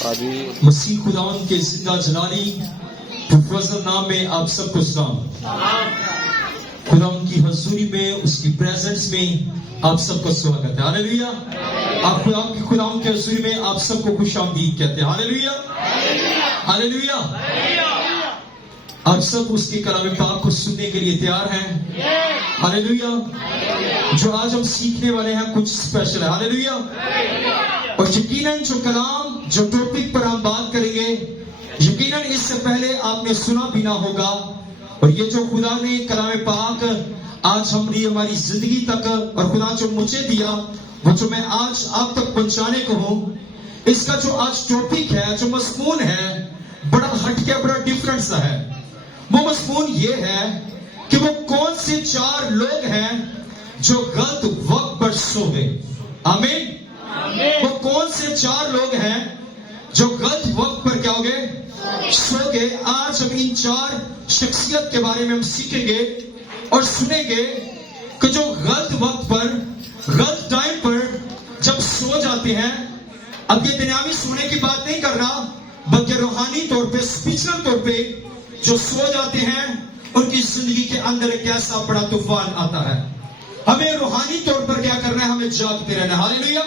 मसीह खुदावंद के जिंदा जलाली फजल नाम में आप सबको सलाम। खुदावंद की हजूरी में, उसकी प्रेजेंस में आप सबका स्वागत है। हालेलुया। आपकी खुदावंद की हजूरी में आप सबको खुशामदीद कहते हैं। Hallelujah, hallelujah. आप सब उसके कलाम पाक को सुनने के लिए तैयार हैं? हालेलुया। जो आज हम सीखने वाले हैं कुछ स्पेशल है। हालेलुया। और यकीनन जो कलाम, जो टॉपिक पर हम बात करेंगे, यकीनन इससे पहले आपने सुना भी ना होगा। और ये जो खुदा ने कलाम पाक आज हमारी जिंदगी तक, और खुदा जो मुझे दिया, वो जो मैं आज आप तक पहुंचाने को हूं, इसका जो आज टॉपिक है, जो मज़मून है, बड़ा हटके, बड़ा डिफरेंट सा है। वो मज़मून ये है कि वो कौन से 4 लोग हैं जो गलत वक्त पर सो गए। आमीन। वो कौन से 4 लोग हैं जो गलत वक्त पर क्या हो गए? सो गए। आज हम इन 4 शख्सियत के बारे में हम सीखेंगे और सुनेंगे कि जो गलत वक्त पर, गलत टाइम पर जब सो जाते हैं। अब ये दुनियावी सोने की बात नहीं कर रहा, बल्कि रूहानी तौर पे, स्पिरिचुअल तौर पे जो सो जाते हैं, उनकी जिंदगी के अंदर एक ऐसा बड़ा तूफान आता है। हमें रूहानी तौर पर क्या करना है? हमें जागते रहना। हालेलुया।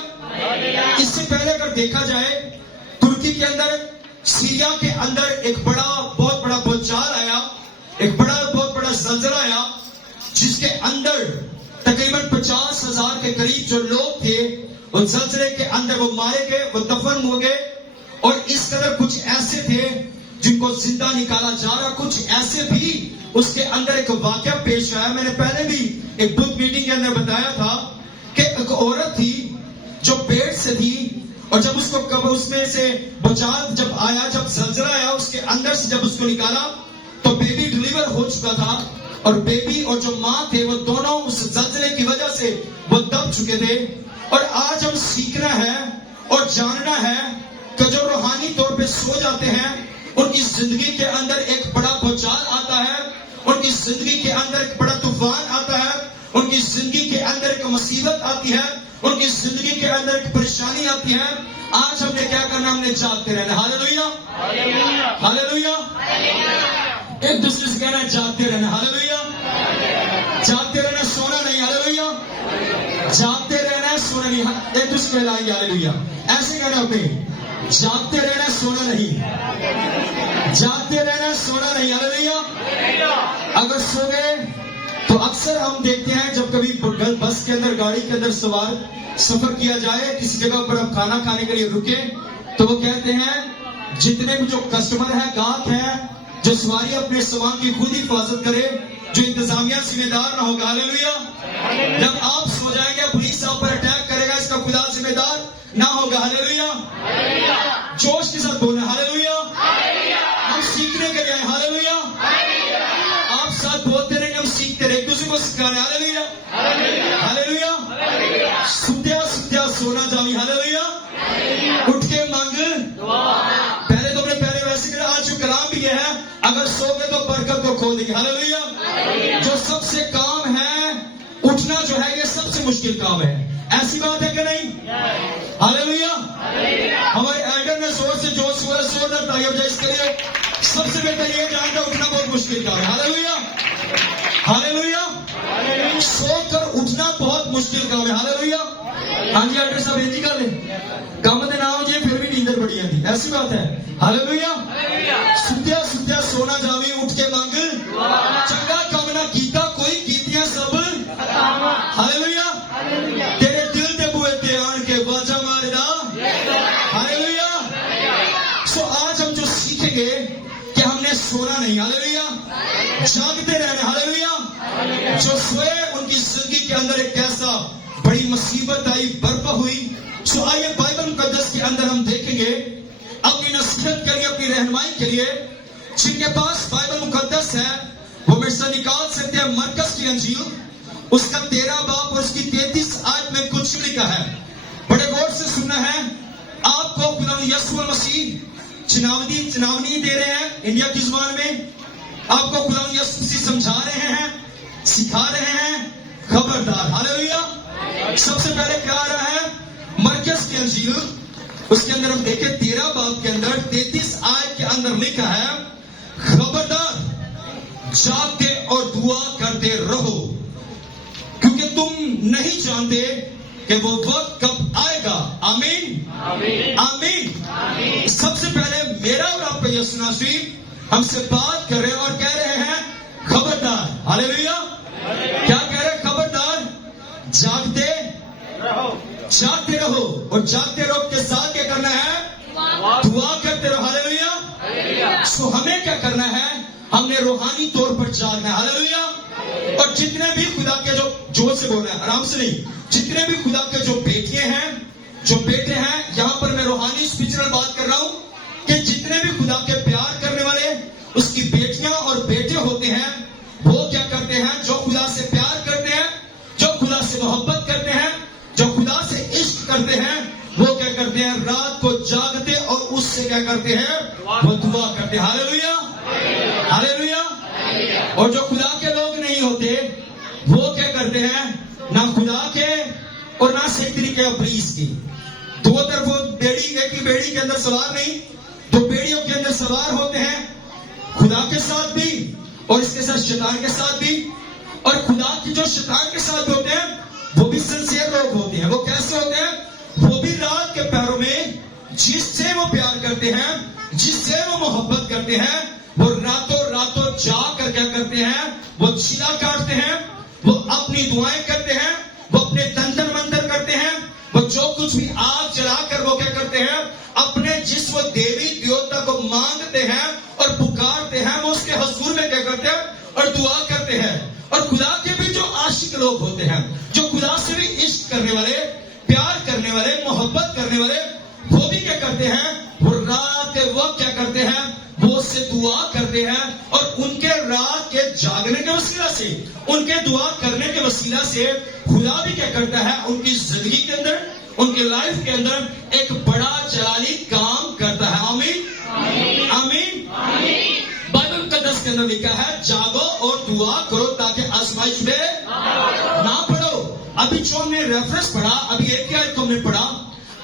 इससे पहले अगर देखा जाए, तुर्की के अंदर, सीरिया के अंदर एक बहुत बड़ा भूचाल आया, एक बहुत बड़ा जलजला आया, जिसके अंदर तकरीबन 50,000 के करीब जो लोग थे, उन जलजले के अंदर वो मारे गए, वो दफन हो गए। और इस कदर कुछ ऐसे थे जिनको जिंदा निकाला जा रहा, कुछ ऐसे भी उसके अंदर एक वाकया पेश आया। मैंने पहले भी एक बुक मीटिंग के अंदर बताया था कि एक औरत थी जो पेट से थी, और जब उसको उसमें से बचाव जब आया, जब जलजला आया, उसके अंदर से जब उसको निकाला तो बेबी डिलीवर हो चुका था। और बेबी और जो माँ थे, वो दोनों उस जलजले की वजह से वो दब चुके थे। और आज हम सीखना है और जानना है कि जो रूहानी तौर पे सो जाते हैं, उनकी जिंदगी के अंदर एक बड़ा भूचाल आता है, उनकी जिंदगी के अंदर एक बड़ा तूफान आता है, उनकी जिंदगी के अंदर एक मुसीबत आती है, उनकी जिंदगी के अंदर एक परेशानी आती है। आज हमने क्या करना? हमने जागते रहना। Hallelujah, hallelujah. एक दूसरे से कहना है जागते रहना। हालेलुया। जागते रहना, सोना नहीं। हालेलुया। जागते रहना, सोना नहीं। एक दूसरे को लाएंगे। हालेलुया। ऐसे कहना अपने, जागते रहना, सोना नहीं। जागते रहना, सोना नहीं। हालेलुया। अगर सो गए तो अक्सर हम देखते हैं, जब कभी बस के अंदर, गाड़ी के अंदर सफर किया जाए, किसी जगह पर हम खाना खाने के लिए रुके, तो वो कहते हैं जितने भी जो कस्टमर है, गाहक है, जो सवारी अपने सामान की खुद हिफाजत करे, जो इंतजामिया जिम्मेदार ना होगा। हालेलुया। जब आप सो जाएंगे, पुलिस आप पर अटैक करेगा, इसका खुदा जिम्मेदार ना होगा। हालेलुया। जोश के साथ बोलना। हालेलुया। हम सीखने के लिए। हालेलुया। आप साथ बोलते रहेंगे, हम सीखते रहे, एक दूसरे को सिखाने। Hallelujah, hallelujah. सुत्या सोना जावी। हालेलुया। उठ के मांग। पहले तो अपने पहले वैसे करें। आज जो कलाम भी है, अगर सो गए तो बरकत को खो देंगे। हालेलुया। जो सबसे काम है, उठना जो है, ये सबसे मुश्किल काम है। ऐसी बात है कि नहीं? हालेलुया। हमारे एल्डर ने जोर से तालियां बजाई इसके लिए। सबसे बेहतर ये जानकर उठना बहुत मुश्किल काम है। Hallelujah, hallelujah. सोकर उठना बहुत मुश्किल काम है। हालेलुया। हाँ जी, एल्डर साहब बेनती कर ले, काम दे ना हो जी, फिर भी नींदर बड़ी आती। ऐसी बात है। हालेलुया। सुत्या सोना जावी, उठ के मांग। चंगा काम ना कीता कोई, कीतियां सब। हालेलुया। तेरे दिल दे बुए ते आन के बाजा मारदा। हालेलुया। सो आज हम जो सीखेंगे कि हमने सोना नहीं। हालेलुया। जागते रहना। हालेलुया। जो सोए, उनकी जिंदगी के अंदर एक ऐसा बड़ी मुसीबत आई, बर्पा हुई। सो आइए बाइबल मुकद्दस के अंदर हम देखेंगे, अपनी नसीहत के लिए, अपनी रहनुमाई के लिए, जिनके पास बाइबल मुकद्दस है, वो मेरे से निकाल सकते हैं मरकस की अंजील, उसका 13 बाब और उसकी 33 आयत में कुछ लिखा है। बड़े गौर से सुनना है। आपको खुदा यीशु मसीह चुनावनी दे रहे हैं इंडिया की जुबान में। आपको खुदा यीशु मसीह समझा रहे हैं, सिखा रहे हैं, खबरदार। हालेलुया। सबसे पहले क्या आ रहा है? मरकस की अंजील اس کے اندر ہم دیکھیں 13 باب کے اندر 33 آیت کے اندر لکھا ہے خبردار جاگتے اور دعا کرتے رہو کیونکہ تم نہیں جانتے کہ وہ وقت کب آئے گا. آمین آمین. سب سے پہلے میرا اور آپ کا یسوع مسیح ہم سے بات کر رہے ہیں اور کہہ رہے ہیں خبردار. ہاللیلویا. کیا کہہ رہے ہیں؟ خبردار جاگتے رہو اور جاگتے رہو کے ساتھ کیا کرنا ہے؟ دعا کرتے رہو. ہاللیلویا. سو ہمیں کیا کرنا ہے؟ ہم نے روحانی طور پر جاگنا ہے. ہاللیلویا. اور جتنے بھی خدا کے جو سے بول رہے ہیں آرام سے نہیں, جتنے بھی خدا کے جو بیٹیاں ہیں جو بیٹے ہیں, یہاں پر میں روحانی اسپرچوئل بات کر رہا ہوں کہ جتنے بھی خدا کے پیار کرنے والے اس کی بیٹیاں اور بیٹے ہوتے ہیں وہ کیا کرتے ہیں؟ جو خدا سے پیار کرتے ہیں, جو خدا سے محبت کرتے ہیں, جو خدا سے عشق کرتے ہیں, وہ کیا کرتے ہیں؟ رات کو جاگتے اور اس سے کیا کرتے ہیں؟ وہ دعا کرتے ہیں. ہاللیلویا ہاللیلویا. اور جو خدا کے لوگ نہیں ہوتے وہ کیا کرتے ہیں؟ نہ خدا کے اور نہ سیکٹری کے ابلیس کی. دو طرف بیڑی, ایک ہی بیڑی کے اندر سوار نہیں, دو بیڑیوں کے اندر سوار ہوتے ہیں, خدا کے ساتھ بھی اور اس کے ساتھ شیطان کے ساتھ بھی. اور خدا کی جو شیطان کے ساتھ ہوتے ہیں وہ بھی سنسیئر لوگ ہوتے ہیں. وہ کیسے ہوتے ہیں؟ وہ بھی رات کے پیروں میں جس سے وہ پیار کرتے ہیں, جس سے وہ محبت کرتے ہیں, وہ راتوں جا کر کیا کرتے ہیں؟ وہ چیلا کاٹتے ہیں, وہ اپنی دعائیں کرتے ہیں, وہ اپنے تنتر منتر کرتے ہیں, وہ جو کچھ بھی آگ جلا کر وہ کیا کرتے ہیں؟ اپنے جس وہ دیوی دیوتا کو مانگتے ہیں اور پکارتے ہیں وہ اس کے حضور میں کیا کرتے ہیں؟ اور دعا کرتے ہیں. اور خدا کے بھی جو عاشق لوگ ہوتے ہیں, جو خدا سے بھی عشق کرنے والے, پیار کرنے والے, محبت کرنے والے, وہ بھی کیا کرتے ہیں؟ وہ رات کے وقت کیا کرتے ہیں؟ وہ اس سے دعا کرتے ہیں. اور ان کے رات کے جاگنے کے وسیلہ سے, ان کے دعا کرنے کے وسیلہ سے خدا بھی کیا کرتا ہے؟ ان کی زندگی کے اندر, ان کی لائف کے اندر ایک بڑا جلالی کام کرتا ہے. آمین آمین. بائبل مقدس کے اندر لکھا ہے جاگو اور دعا کرو تاکہ آزمائش میں نہ پڑو. ابھی جو ہم نے ریفرنس پڑھا, ابھی ایک ہی آیت کو ہم نے پڑھا,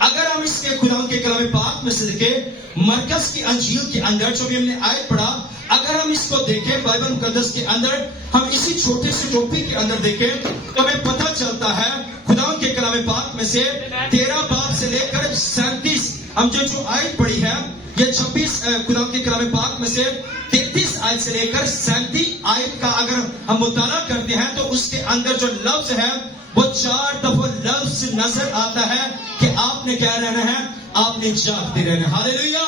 اگر ہم اس کے خدا کے کلام پاک میں سے دیکھیں مرکز کی انجیل کے اندر جو بھی ہم نے آیت پڑھا, اگر ہم اس کو دیکھیں بائبل مقدس کے اندر, ہم اسی چھوٹے سے ٹاپک کے اندر دیکھیں تو ہمیں پتہ چلتا ہے خدا کے کلام پاک میں سے 13 باب سے لے کر 37 ہم جو آیت پڑھی ہے, یہ 26 خدا کے کلام پاک میں سے 33 آیت سے لے کر 37 آیت کا اگر ہم مطالعہ کرتے ہیں تو اس کے اندر جو لفظ ہے وہ 4 دفعہ لفظ نظر آتا ہے کہ آپ نے کیا رہنا ہے؟ آپ نے جاگتے رہنا ہے. ہاللیلویا.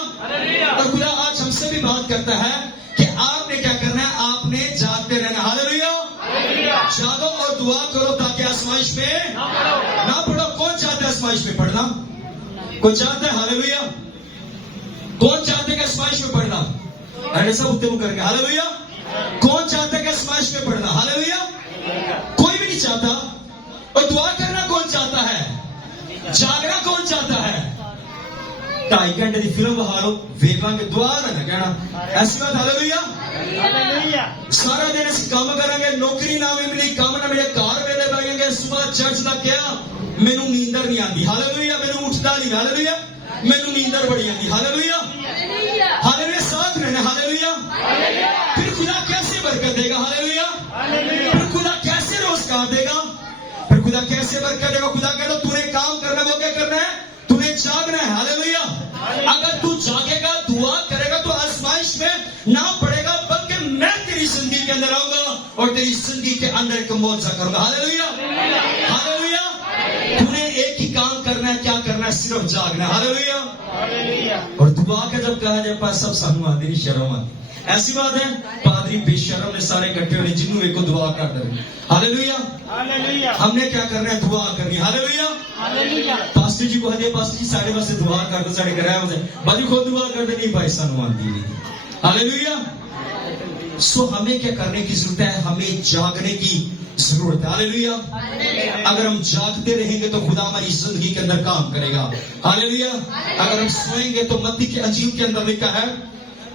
اور خدا آج ہم سے بھی بات کرتا ہے کہ آپ نے کیا کرنا ہے؟ آپ نے جاگتے رہنا. ہاللیلویا. جاگو اور دعا کرو تاکہ آزمائش میں نہ پڑو. کون چاہتا ہے آزمائش میں پڑھنا؟ کون چاہتا ہے؟ ہاللیلویا. کون چاہتے کہ آزمائش میں پڑھنا؟ ارے سب اٹھتے کر کے ہاللیلویا. کون چاہتا ہے کہ آزمائش میں پڑھنا؟ ہاللیلویا. کوئی بھی نہیں چاہتا. اور دعا کرنا کون چاہتا ہے؟ جاگنا کون چاہتا ہے؟ 2.5 گھنٹے کی فلم بہا لو ویکھ لیں گے, دعا نہ کہنا ایسی بات. ہاللیلویا. سارا دن اسی کام کریں گے, نوکری نہ ملی, کام نہ ملے, کار ویلے بیٹھیں گے, صبح چرچ دا کیا مینوں نیندر نہیں آتی. ہاللیلویا. مینوں اٹھدا نہیں. ہاللیلویا. مینوں نیندر بڑی آتی. ہاللیلویا. ہاللیلویا. ساتھ رہنا. ہاللیلویا. پھر خدا کیسے برکت دے گا؟ ہاللیلویا. پھر خدا کیسے روزگار دے گا؟ پھر خدا کیسے برکت دے گا؟ خدا کہتا تو نے کام کرنا, وہ کیا کرنا ہے؟ تو نے جاگنا ہے. ہاللیلویا. اگر تو جاگے گا, دعا کرے گا تو آزمائش میں نہ پڑے گا, بلکہ میں تیری زندگی کے اندر آؤں گا اور تیری زندگی کے اندر ایک معجزہ کروں گا. ہاللیلویا. ہاللیلویا. تو نے ایک ہی کام کرنا ہے, کیا کرنا ہے؟ صرف جاگنا ہے. ہاللیلویا. اور دعا کا جب کہا جائے پاس سب سانو آتی نہیں, شرم آتی. ایسی بات ہے پادری بے شرم نے سارے اکٹھے ہونے جنہوں ایک کو دعا کر دیں. ہاللیلویا. ہم نے کیا کرنا ہے؟ دعا کرنی. ہاللیلویا. پاسٹر جی کو ہدیہ, پاسٹر جی سارے واسطے دعا کر دو, سارے گھر آئے باجی خود دعا کر دے, نہیں بھائی سانو آتی نہیں. ہاللیلویا. سو ہمیں کیا کرنے کی ضرورت ہے؟ ہمیں جاگنے کی ضرورت ہے. ہاللیلویا. اگر ہم جاگتے رہیں گے تو خدا ہماری زندگی کے اندر کام کرے گا. ہاللیلویا. اگر ہم سوئیں گے تو متی کی انجیل کے اندر لکھا ہے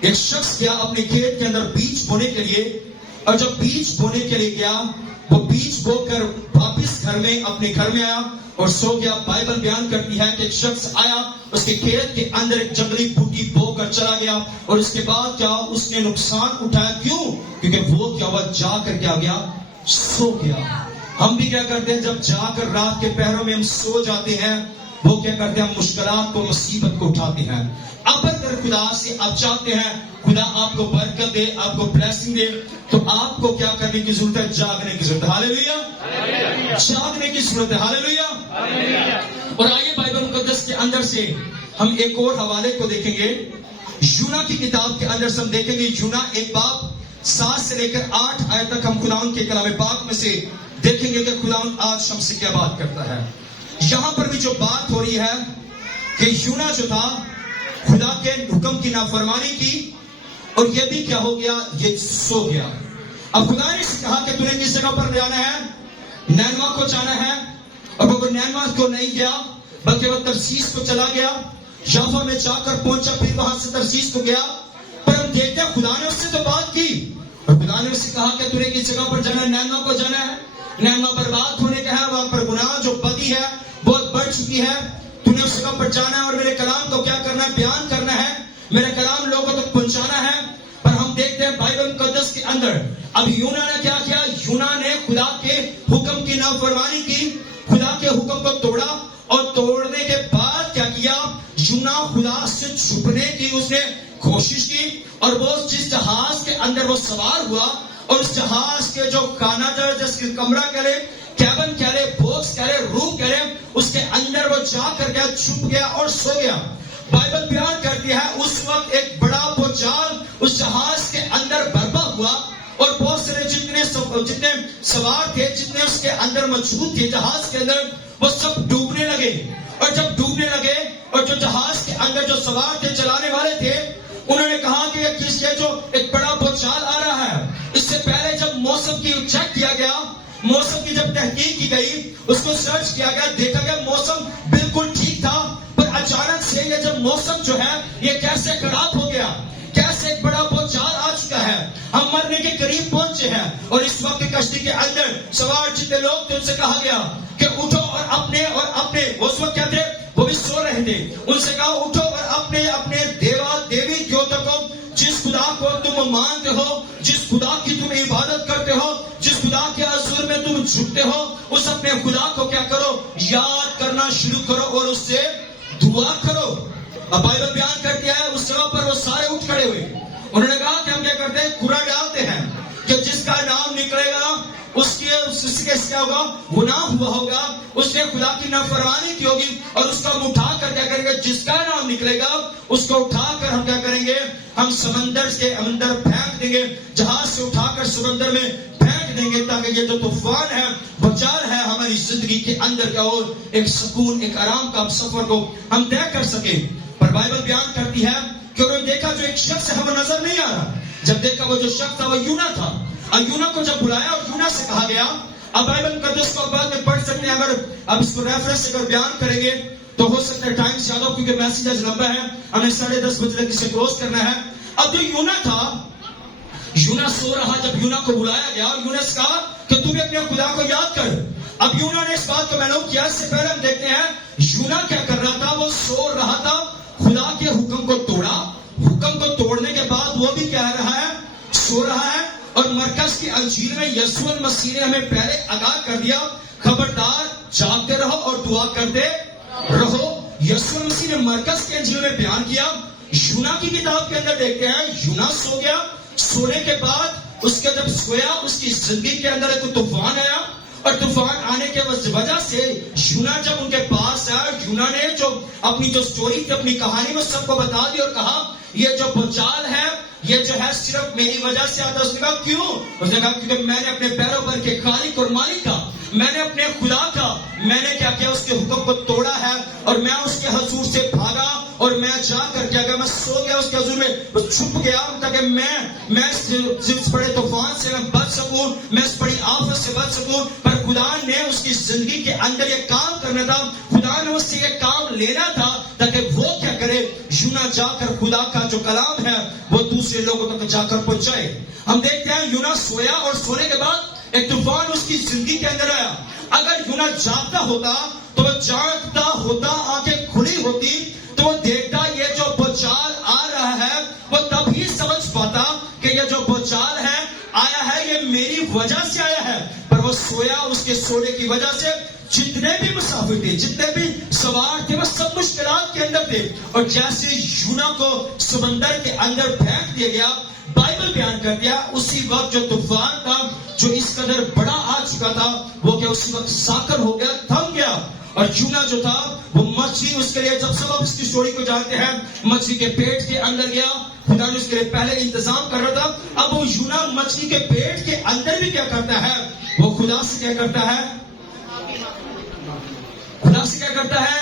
ایک شخص گیا اپنے کھیت کے اندر بیج بونے کے لیے, اور جب بیج بونے کے لیے گیا وہ بیج بو کر واپس گھر میں اپنے گھر میں آیا اور سو گیا. بائبل بیان کرتی ہے کہ ایک شخص آیا, اس کے کھیت کے اندر ایک جنگلی بوٹی بو کر چلا گیا, اور اس کے بعد کیا اس نے نقصان اٹھایا. کیوں؟ کیونکہ وہ کیا ہوا, جا کر کیا گیا, سو گیا. ہم بھی کیا کرتے ہیں, جب جا کر رات کے پہروں میں ہم سو جاتے ہیں, وہ کیا کرتے ہیں, ہم مشکلات کو, مصیبت کو اٹھاتے ہیں. اب اگر خدا سے آپ چاہتے ہیں خدا آپ کو برکت دے, آپ کو بلیسنگ دے, تو آپ کو کیا کرنے کی ضرورت ہے, جاگنے کی ضرورت ہے. ہاللیلویا, جاگنے کی ضرورت ہے. ہاللیلویا. اور آئیے بائبل مقدس کے اندر سے ہم ایک اور حوالے کو دیکھیں گے. یونا کی کتاب کے اندر سے ہم دیکھیں گے, یونا 1 باب 7 سے لے کر 8 آیت تک ہم خداوند کے کلام پاک میں سے دیکھیں گے کہ خداوند آج ہم سے کیا بات کرتا ہے. یہاں پر بھی جو بات ہو رہی ہے کہ یونا جو تھا خدا کے حکم کی نافرمانی کی, اور یہ بھی کیا ہو گیا, یہ سو گیا. اب خدا نے کہا کہ تمہیں کس جگہ پر جانا ہے, نینوا کو جانا ہے. اور وہ نینوا کو نہیں گیا بلکہ وہ ترسیس کو چلا گیا. یافا میں جا کر پہنچا, پھر وہاں سے ترسیس کو گیا. پر ہم دیکھتے ہیں خدا نے اس سے تو بات کی, اور خدا نے اس سے کہا کہ تمہیں کس جگہ پر جانا ہے, نینوا کو جانا ہے. نینوا برباد ہونے کا ہے, وہاں پر گناہ جو بدی ہے بہت بڑھ چکی ہے. تمہیں اس جگہ پر جانا ہے اور میرے کلام کو کیا کرنا ہے, بیان کرنا ہے, میرا کلام لوگوں تک پہنچانا ہے. پر ہم دیکھتے ہیں بائبل مقدس کے اندر اب یونا نے کیا کیا, یونا نے خدا کے حکم کی نافرمانی کی, خدا کے حکم کو توڑا, اور توڑنے کے بعد کیا کیا, یونا خدا سے چھپنے کی اس نے کوشش کی. اور وہ جس جہاز کے اندر وہ سوار ہوا, اور اس جہاز کے جو کاناڈر, جس کے کمرہ کہہ لے, کیبن کہہ لے, باکس کہہ لے, روم کہہ لے, اس کے اندر وہ جا کر گیا, چھپ گیا اور سو گیا. بائبل بیان کرتی ہے اس وقت ایک بڑا بھوچال اس جہاز کے اندر برپا ہوا, اور بہت سارے جتنے سوار تھے, جتنے اس کے اندر موجود تھے جہاز کے اندر, وہ سب ڈوبنے لگے. اور جب ڈوبنے لگے, اور جو جہاز کے اندر جو سوار تھے, چلانے والے تھے, انہوں نے کہا کہ یہ جو ایک بڑا بھوچال آ رہا ہے. اس سے پہلے جب موسم کی چیک کیا گیا, موسم کی جب تحقیق کی گئی, اس کو سرچ کیا گیا, دیکھا گیا موسم بالکل ٹھیک تھا, پر اچانک سے یہ جب موسم جو ہے یہ کیسے خراب ہو گیا, کیسے ایک بڑا بھوچال آ چکا ہے, ہم مرنے کے قریب پہنچے ہیں. اور اس وقت کشتی کے اندر سوار جتنے لوگ تھے, ان سے کہا گیا کہ اٹھو اور اپنے اس وقت کیا تھے, وہ بھی سو رہے تھے, ان سے کہا اٹھو اور اپنے دیوا دیوی دیوتا کو, جس خدا کو تم مانتے ہو, جس خدا کی تم عبادت کرتے ہو, جس خدا کے حضور میں تم جھکتے ہو, اس اپنے خدا کو کیا کرو, یاد کرنا شروع کرو اور اس سے دعا کرو. اب بائبل بیان کرتی ہے اس جگہ پر وہ سارے اٹھ کھڑے ہوئے. انہوں نے کہا کہ ہم کیا کرتے ہیں, کھرا ڈالتے ہیں کہ جس کا نام نکلے گا اس کے کیا ہوگا, گناہ ہوا ہوگا, اس نے خدا کی نافرمانی کی ہوگی, اور اس کو ہم اٹھا کر کیا کریں گے, جس کا نام نکلے گا اس کو اٹھا کر ہم کیا کریں گے, ہم سمندر کے اندر پھینک دیں گے, جہاز سے اٹھا کر سمندر میں پھینک دیں گے, تاکہ یہ جو طوفان ہے, بچال ہے, ہماری زندگی کے اندر کا اور ایک سکون, ایک آرام کا سفر کو ہم طے کر سکیں. پر بائبل بیان کرتی ہے کہ انہوں نے دیکھا جو ایک شخص ہے ہمیں نظر نہیں آ رہا. جب دیکھا وہ جو شخص تھا وہ یونا تھا, اور یونا کو جب بلایا اور یونا سے کہا گیا, اب بائبل مقدس کو بعد میں پڑھ سکتے ہیں, اگر اب اس کو ریفرنس اگر بیان کریں گے تو ہو سکتا ہے ٹائم زیادہ ہو, کیونکہ میسج آج لمبا ہے, ہمیں 10:30 بجے تک اسے کلوز کرنا ہے. اب جو یونا تھا, یونا سو رہا, جب یونا کو بلایا گیا اور یونا سے کہا کہ تم اپنے خدا کو یاد کر. اب یونا نے اس بات کو معلوم کیا. اس سے پہلے ہم دیکھتے ہیں یونا کیا کر رہا تھا, وہ سو رہا تھا, خدا کے حکم کو توڑا, حکم کو توڑنے کے بعد وہ بھی کیا رہا ہے, سو رہا ہے. اور مرکز کی انجیل میں یسوع مسیح نے ہمیں پہلے آگاہ کر دیا, خبردار جاگتے رہو اور دعا کرتے رہو. یسوع مسیح نے مرکز کی انجیل میں بیان کیا. یونا کی کتاب کے اندر دیکھتے ہیں یونا سو گیا, سونے کے بعد اس کے جب سویا, اس کی زندگی کے اندر ایک طوفان آیا, اور طوفان آنے کے وجہ سے یونا جب ان کے پاس آیا, یونا نے جو اپنی جو سٹوری تھی, اپنی کہانی وہ سب کو بتا دی, اور کہا یہ جو بھوچال ہے یہ جو ہے صرف میری وجہ سے آتا. اس نے کہا کیوں؟ اس نے کہا کیونکہ میں نے اپنے پیروں پر کے خالق اور مالک کا, میں نے اپنے خدا کا, میں نے کیا کیا, اس کے حکم کو توڑا ہے, اور میں اس کے حضور سے بھاگا, اور میں جا کر کیا گیا, میں سو گیا اس کے حضور میں, چھپ گیا, تاکہ میں اس بڑے طوفان سے میں بچ سکوں, میں اس بڑی آفت سے بچ سکوں. پر خدا نے اس کی زندگی کے اندر یہ کام کرنا تھا, خدا نے اس سے یہ کام لینا تھا, تاکہ وہ کیا کرے, یونا جا کر خدا کا جو کلام ہے وہ دوسرے لوگوں تک جا کر پہنچائے. ہم دیکھتے ہیں یونا سویا, اور سونے کے بعد ایک طوفان اس کی زندگی کے اندر آیا. اگر یونا جاگتا ہوتا تو وہ جاگتا ہوتا, آنکھیں کھلی ہوتی تو وہ دیکھتا یہ جو بوچھال آ رہا ہے وہ تب ہی سمجھ پاتا کہ یہ جو بوچھال ہے آیا ہے یہ میری وجہ سے آیا ہے. پر وہ سویا, اس کے سونے کی وجہ سے جتنے بھی مسافر تھے, جتنے بھی سوار تھے, وہ سب مشکلات کے اندر تھے. اور جیسے یونا کو سمندر کے اندر پھینک دیا گیا, بائبل بیان کر دیا اسی وقت جو طوفان تھا جو اس قدر بڑا آ چکا تھا وہ کہ اسی وقت ساکن ہو گیا, تھم گیا. اور یونا جو تھا وہ مچھلی, اس کے لیے جب سب آپ اس کی سٹوری کو جانتے ہیں, مچھلی کے پیٹ کے اندر گیا. خدا نے اس کے لیے پہلے انتظام کر رہا تھا. اب وہ یونا مچھلی کے پیٹ کے اندر بھی کیا کرتا ہے, وہ خدا سے کیا کرتا ہے, خدا سے کیا کرتا ہے,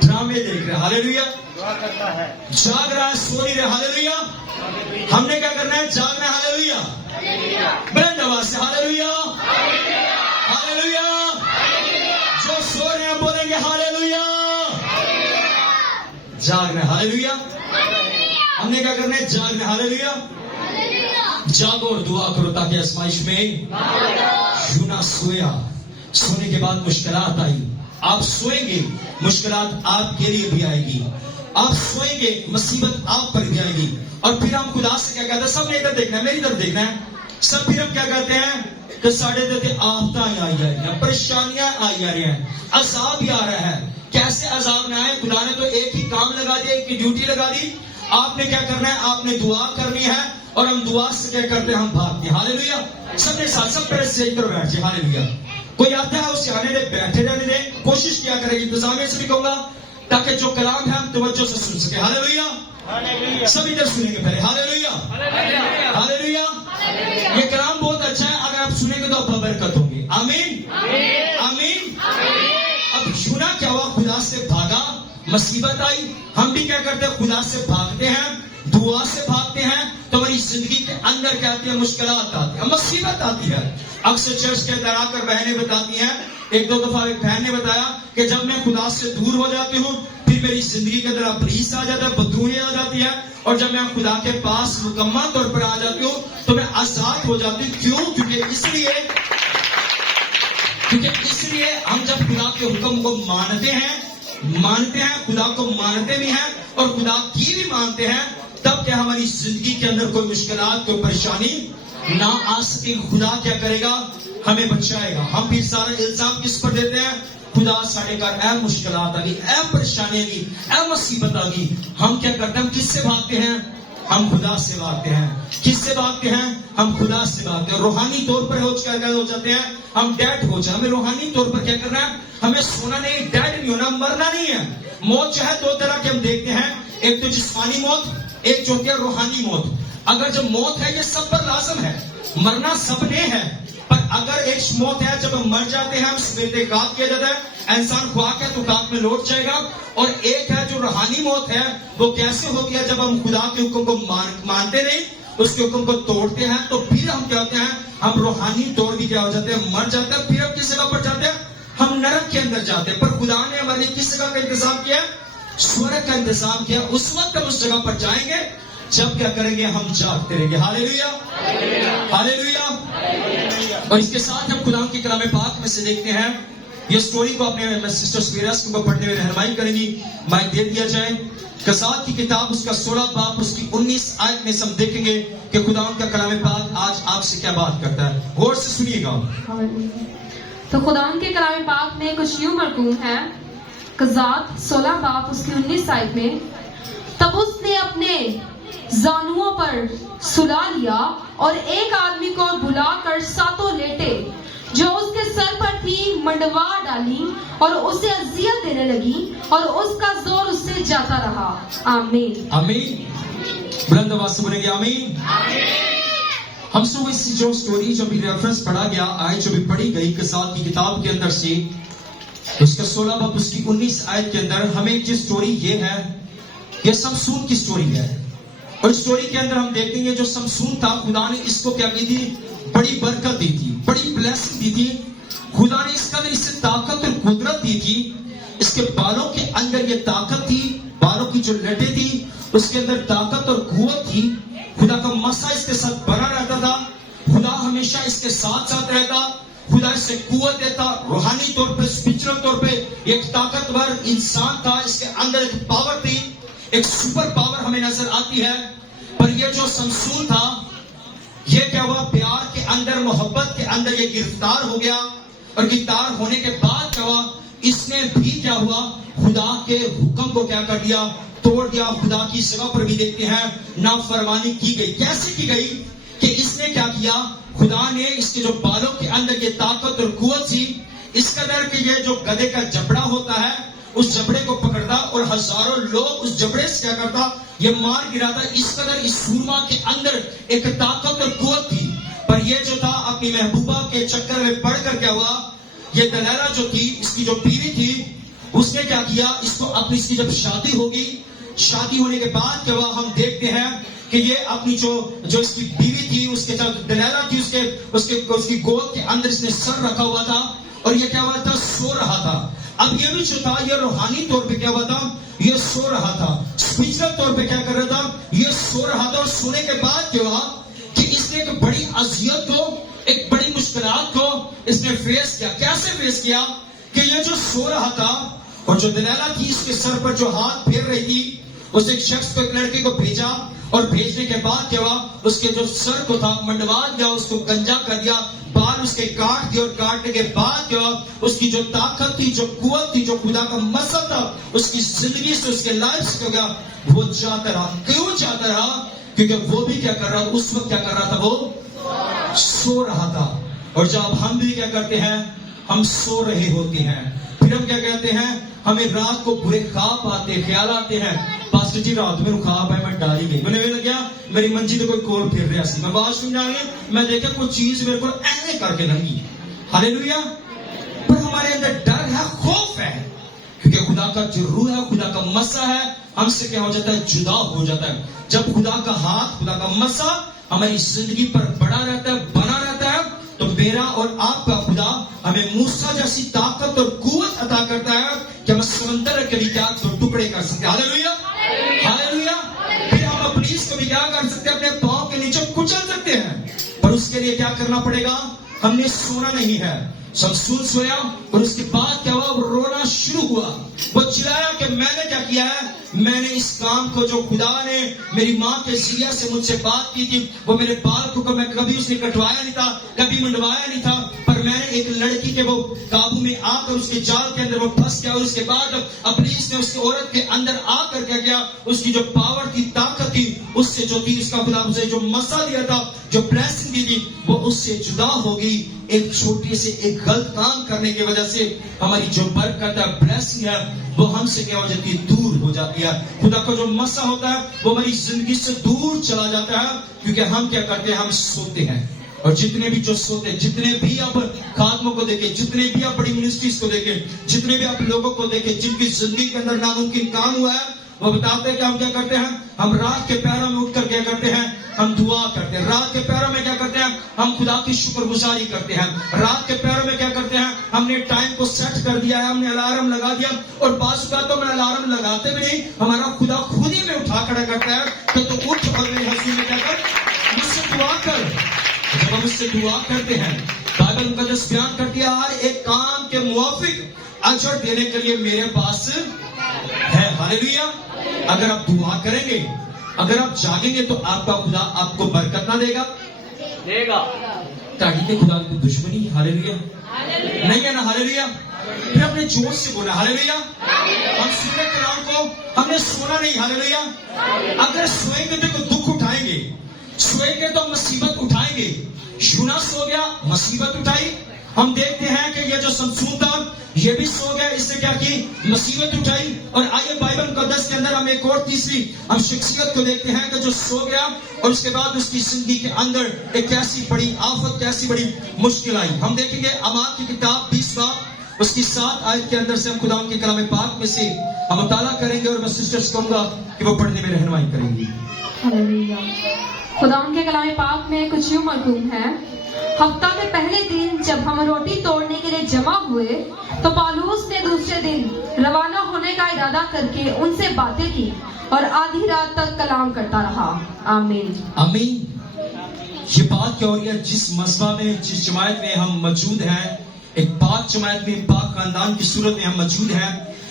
ڈرامے دیکھ رہا ہے. ہاللیلویا. جاگ رہا ہے, سو نہیں رہا. ہاللیلویا. ہم نے کیا کرنا ہے, جاگنا ہے. ہاللیلویا. بلند آواز سے ہاللیلویا, ہاللیلویا. جو سو رہے ہیں بولیں گے ہاللیلویا. جاگنا ہے. ہاللیلویا. ہم نے کیا کرنا ہے, جاگنا ہے. ہاللیلویا. جاگو اور دعا کرو تاکہ آزمائش میں یونا سویا. سونے کے بعد مشکلات آئی, آپ سوئیں گے مشکلات آپ کے لیے بھی آئے گی. آپ سوئیں گے مصیبت آپ پر بھی آئے گی. اور پھر ہم خدا سے کیا کہتے ہیں, سب نے ادھر دیکھنا ہے, میری طرف دیکھنا ہے. سب پھر ہم کیا کہتے ہیں کہ ساڑھے دے آفتیں آئی جا رہی ہیں, پریشانیاں آئی جا رہی ہیں, عذاب بھی آ رہا ہے. کیسے عذاب نہ آئے, خدا نے تو ایک ہی کام لگا دیا, ایک ہی ڈیوٹی لگا دی. آپ نے کیا کرنا ہے, آپ نے دعا کرنی ہے. اور ہم دعا سے کیا کرتے ہیں, ہم بھاگتے ہیں. ہاللیلویا. سب نے ساتھ, سب پہلے صحیح پر بیٹھ جائے. ہاللیلویا. کوئی آتا ہے اسے آنے دے, بیٹھے رہنے دے, کوشش کیا کرے گی انتظامیہ سے بھی کہوں گا تاکہ جو کلام ہے ہم توجہ سے سن سکے. ہاللیلویا. سب ادھر سنیں گے پہلے. ہاللیلویا, ہاللیلویا. یہ کلام بہت اچھا ہے, اگر آپ سنیں گے تو آپ برکت ہوں گے. آمین, آمین. اب یونا کیا ہوا, خدا سے بھاگا, مصیبت آئی. ہم بھی کیا کرتے ہیں, خدا سے بھاگتے ہیں, دعا سے بھاگتے ہیں. تو ہماری زندگی کے اندر کیا آتی ہے, مشکلات آتی ہیں, مصیبت آتی ہے. اکثر چرچ کے اندر آ کر بہنیں بتاتی ہیں, ایک دو دفعہ ایک بہن نے بتایا کہ جب میں خدا سے دور ہو جاتی ہوں پھر میری زندگی کے اندر ابلیس آ جاتا ہے, بدبوئیں آ جاتی ہے. اور جب میں خدا کے پاس مکمل طور پر آ جاتی ہوں تو میں آزاد ہو جاتی ہوں. کیوں؟ کیونکہ اس لیے ہم جب خدا کے حکم کو مانتے ہیں, خدا کو مانتے بھی ہیں اور خدا کی بھی مانتے ہیں, تب کہ ہماری زندگی کے اندر کوئی مشکلات, کوئی پریشانی نہ آ سکے. خدا کیا کرے گا, ہمیں بچائے گا. ہم بھی سارا الزام کس پر دیتے ہیں, خدا سارے کار, اے مشکلات آ گئی, اے پریشانی آ گئی, اے مصیبت آ گئی. ہم کیا کرتے ہیں, ہم کس سے بھاگتے ہیں, ہم خدا سے بھاگتے ہیں. کس سے بھاگتے ہیں, ہم خدا سے بھاگتے ہیں. روحانی طور پر ہو جاتے ہیں, ہم ڈیڈ ہو جائیں. ہمیں روحانی طور پر کیا کرنا ہے, ہمیں سونا نہیں, ڈیڈ نہیں ہونا, مرنا نہیں ہے. موت جو ہے دو طرح کے ہم دیکھتے ہیں, ایک تو جسمانی موت, ایک جو ہے روحانی موت. اگر جو موت ہے یہ سب پر لازم ہے, مرنا سب نے ہے. پر اگر ایک موت ہے جب ہم مر جاتے ہیں, ہم سویرتے کاک کیا جاتا ہے, انسان خواک ہے تو کاک میں لوٹ جائے گا. اور ایک ہے جو روحانی موت ہے, وہ کیسے ہو گیا, جب ہم خدا کے حکم کو مانتے نہیں, اس کے حکم کو توڑتے ہیں, تو پھر ہم کیا ہوتے ہیں, ہم روحانی طور بھی کیا ہو جاتے ہیں, مر جاتے ہیں. پھر ہم کس جگہ پر جاتے ہیں, ہم نرک کے اندر جاتے ہیں. پر خدا نے ہمارے لیے کس جگہ کا انتظام کیا, سورگ کا انتظام کیا. اس وقت ہم اس جگہ پر جائیں گے جب کیا کریں گے, ہم جاگتے رہیں گے. ہاللیلویا, ہاللیلویا. اور اس کے ساتھ ہم خدا کی کلام پاک میں سے دیکھتے ہیں, یہ سٹوری کو اپنے سسٹر سپیراس کو پڑھنے میں رہنمائی کریں گی. مائک دے دیا جائے. قضات کی کتاب اس کا 16 باب اس کی 19 آیت میں ہم دیکھیں گے کہ خدا کا کلام پاک آج آپ سے کیا بات کرتا ہے. غور سے سنیے گا. تو خدا کے کلام پاک میں کچھ یوں مرقوم ہے, قضات 16 باب اس کی 19 آیت میں, تب اس نے اپنے زانوؤں پر سلا لیا اور ایک آدمی کو بلا کر ساتوں لیٹے جو اس کے سر پر تھی منڈوا ڈالی اور اسے اذیت دینے لگی اور اس کا زور اس سے جاتا رہا. آمین, آمین. بلند آواز سے بولیں گے آمین. ہم سب اس جو سٹوری جو بھی ریفرنس پڑھا گیا, آیت جو بھی پڑھی گئی قضات کی کتاب کے اندر سے, اس کا 16 باب اس کی 19 آیت کے اندر ہمیں جو سٹوری یہ ہے, یہ سمسون کی سٹوری ہے. اور سٹوری کے اندر ہم دیکھیں گے جو سمسون تھا, خدا نے اس کو کیا کی تھی, بڑی برکت دی تھی, بڑی بلیسنگ دی تھی. خدا نے اس کا اسے طاقت اور قدرت دی تھی. اس کے بالوں کے اندر یہ طاقت تھی, بالوں کی جو لٹیں تھی اس کے اندر طاقت اور قوت تھی. خدا کا مسا اس کے ساتھ بنا رہتا تھا. खुदा हमेशा इसके साथ साथ रहता, खुदा इसे कुव्वत देता, रूहानी तौर पे, स्पिरिचुअल तौर पे एक ताकतवर इंसान था, इसके अंदर एक पावर थी, एक सुपर पावर हमें नजर आती है। पर ये जो शमसून था, ये क्या हुआ, प्यार के अंदर, मोहब्बत के अंदर ये गिरफ्तार हो गया, और गिरफ्तार होने के बाद क्या हुआ, इसने भी क्या हुआ, खुदा के हुक्म को क्या कर दिया, तोड़ दिया। खुदा की जगह पर भी देखते हैं नाफरमानी की गई। कैसे की गई कि इसने क्या किया, खुदा ने इसके जो बालों के अंदर ये ताकत और कुव्वत थी, इस कदर कि ये जो गधे का जबड़ा होता है, उस जबड़े को पकड़ता और हजारों लोग उस जबड़े से क्या करता, ये मार गिराता। इस कदर इस सूरमा के अंदर एक ताकत और कुव्वत थी। पर ये जो था, अपनी महबूबा के चक्कर में पड़कर क्या हुआ, ये दलैला जो थी, इसकी जो बीवी थी, उसने क्या किया, इसको अपनी, इसकी जब शादी होगी, शादी होने के बाद क्या हुआ, हम देखते हैं कि ये अपनी जो इसकी बीवी थी, उसके साथ दलैला थी, उसकी गोद के अंदर इसने सर रखा हुआ था, और ये क्या हुआ था, सो रहा था। अब ये भी जो था, ये रूहानी तौर पे क्या हुआ था, ये सो रहा था। स्पिरिचुअल तौर पे क्या कर रहा था, ये सो रहा था। और सोने के बाद क्या हुआ कि इसने एक बड़ी अजियत को, एक बड़ी मुश्किलात को इसने फेस किया। कैसे फेस किया कि ये जो सो रहा था, और जो दलैला थी, इसके सर पर जो हाथ फेर रही थी, उस एक शख्स को, एक लड़के को भेजा, और भेजने के बाद क्या हुआ, उसके जो सर को था मंडवा दिया, उसको गंजा कर दिया, बाल उसके काट दिए, और काटने के बाद क्या हुआ, उसकी जो ताकत थी, जो कुव्वत थी, जो खुदा का मसला था, उसकी जिंदगी से, उसके लाइफ से हो गया, वो जाता रहा। क्यों जाता रहा, क्योंकि वो भी क्या कर रहा था, उस वक्त क्या कर रहा था, वो सो रहा था। और जब हम भी क्या करते हैं, हम सो रहे होते हैं, फिर हम क्या कहते हैं, हमें रात को बुरे ख्वाब आते, ख्याल आते हैं, पास्टर जी रात में ख्वाब है, मैं डाली गई, मैंने लगा मेरी मंजी तो कोई कोर फिर रहा सी, मैं बात सुन रही, मैं देखा कुछ चीज मेरे को ऐसे करके लगी। हालेलुया। पर हमारे अंदर डर है, खौफ है, क्योंकि खुदा का जो रूह है, खुदा का मसा है, हमसे क्या हो जाता है, जुदा हो जाता है। जब खुदा का हाथ, खुदा का मसा हमारी जिंदगी पर बड़ा रहता है, बना रहता है, तो मेरा और आपका खुदा हमें मूसा जैसी ताकत और कुव्वत अता करता है कि हम समंदर के भी क्या दो टुकड़े कर सकते हैं। Hallelujah, hallelujah. फिर हम अपनी इसको भी क्या कर सकते हैं, अपने पांव के नीचे कुचल सकते हैं। पर उसके लिए क्या करना पड़ेगा, हमने सोना नहीं है। शमसून सोया, और उसके बाद क्या हुआ, वो रोना शुरू हुआ, वो चिल्लाया कि मैंने क्या किया है, मैंने इस काम को, जो खुदा ने मेरी माँ के जरिया से मुझसे बात की थी, वो मेरे बाल को मैं कभी उसने कटवाया नहीं था, कभी मंडवाया नहीं था, पर मैंने एक लड़की के वो काबू में आकर उसके जाल के अंदर वो फंस गया। और उसके बाद अब्लीस ने उसकी औरत के अंदर आकर क्या किया, उसकी जो पावर थी, ताकत थी, उससे जो थी, उसका खुदा उसे जो मसा दिया था, जो ब्लेसिंग दी थी, वो उससे जुदा हो गई। एक छोटे से एक गलत काम करने की वजह से हमारी जो बरकत है, ब्लेसिंग है, वो हमसे क्या हो जाती है, दूर हो जाती है। खुदा का जो मसा होता है, वो हमारी जिंदगी से दूर चला जाता है, क्योंकि हम क्या करते हैं, हम सोते हैं। और जितने भी जो सोते, जितने भी आप खात्मों को देखें, जितने भी आप बड़ी मिनिस्ट्रीज को देखें, जितने भी आप लोगों को देखें जिनकी जिंदगी के अंदर नामुमकिन काम हुआ है, वो बताते हैं कि हम क्या करते हैं, हम रात के पैरों में उठकर क्या करते हैं, हम दुआ करते हैं। रात के पैरों में क्या करते हैं, हम खुदा की शुक्रगुजारी करते हैं। रात के पैरों में क्या करते हैं, हमने टाइम को सेट कर दिया है, हमने अलार्म लगा दिया, और बात तो मैं अलार्म लगाते भी नहीं, हमारा खुदा खुद ही में उठा खड़ा करता है कि तो उठ और मेरी हंसी में क्या कर, मुझसे दुआ कर। जब हम उससे दुआ करते हैं, बाइबल मुकद्दस बयान करती है, हर एक काम के मुवाफिक अजर देने के लिए मेरे पास है। हालेलुया। अगर आप दुआ करेंगे, अगर आप जागेंगे, तो आपका खुदा आपको बरकत ना देगा, ताकि के खुदा की दुश्मनी। हालेलुया, नहीं है ना। हालेलुया। फिर अपने जोर से बोला हालेलुया। हम सुने कलाम को, हमने सुना नहीं। हालेलुया। अगर सोएंगे तो दुख उठाएंगे, सोएंगे तो मुसीबत उठाएंगे। यूना सो गया, मुसीबत उठाई। हम देखते हैं कि ये जो शमसून था, ये भी सो गया, इसने क्या की, मुसीबत उठाई। और आइए बाइबल मुकद्दस के अंदर हम एक और तीसरी हम शख्सियत को देखते हैं कि जो सो गया, और उसके बाद उसकी जिंदगी के अंदर एक कैसी बड़ी आफत, कैसी बड़ी मुश्किल आई। हम देखेंगे अमाल की किताब 20 बाब उसकी 7 आयत के अंदर से हम खुदा के कलाम पाक में से हम मुताला करेंगे, और मैं सिस्टर्स कहूंगा कि वो पढ़ने में रहनुमाई करेंगी। खुदा के कलाम पाक में कुछ यूं मरकूम है, हफ्ता के पहले दिन जब हम रोटी तोड़ने के लिए जमा हुए, तो पौलुस ने दूसरे दिन रवाना होने का इरादा करके उनसे बातें की और आधी रात तक कलाम करता रहा। आमीन, आमीन। یہ بات کیا ہو رہی ہے؟ جس مذہب میں، جس جماعت میں ہم موجود ہیں، ایک پاک جماعت میں، پاک خاندان کی صورت میں ہم موجود ہیں،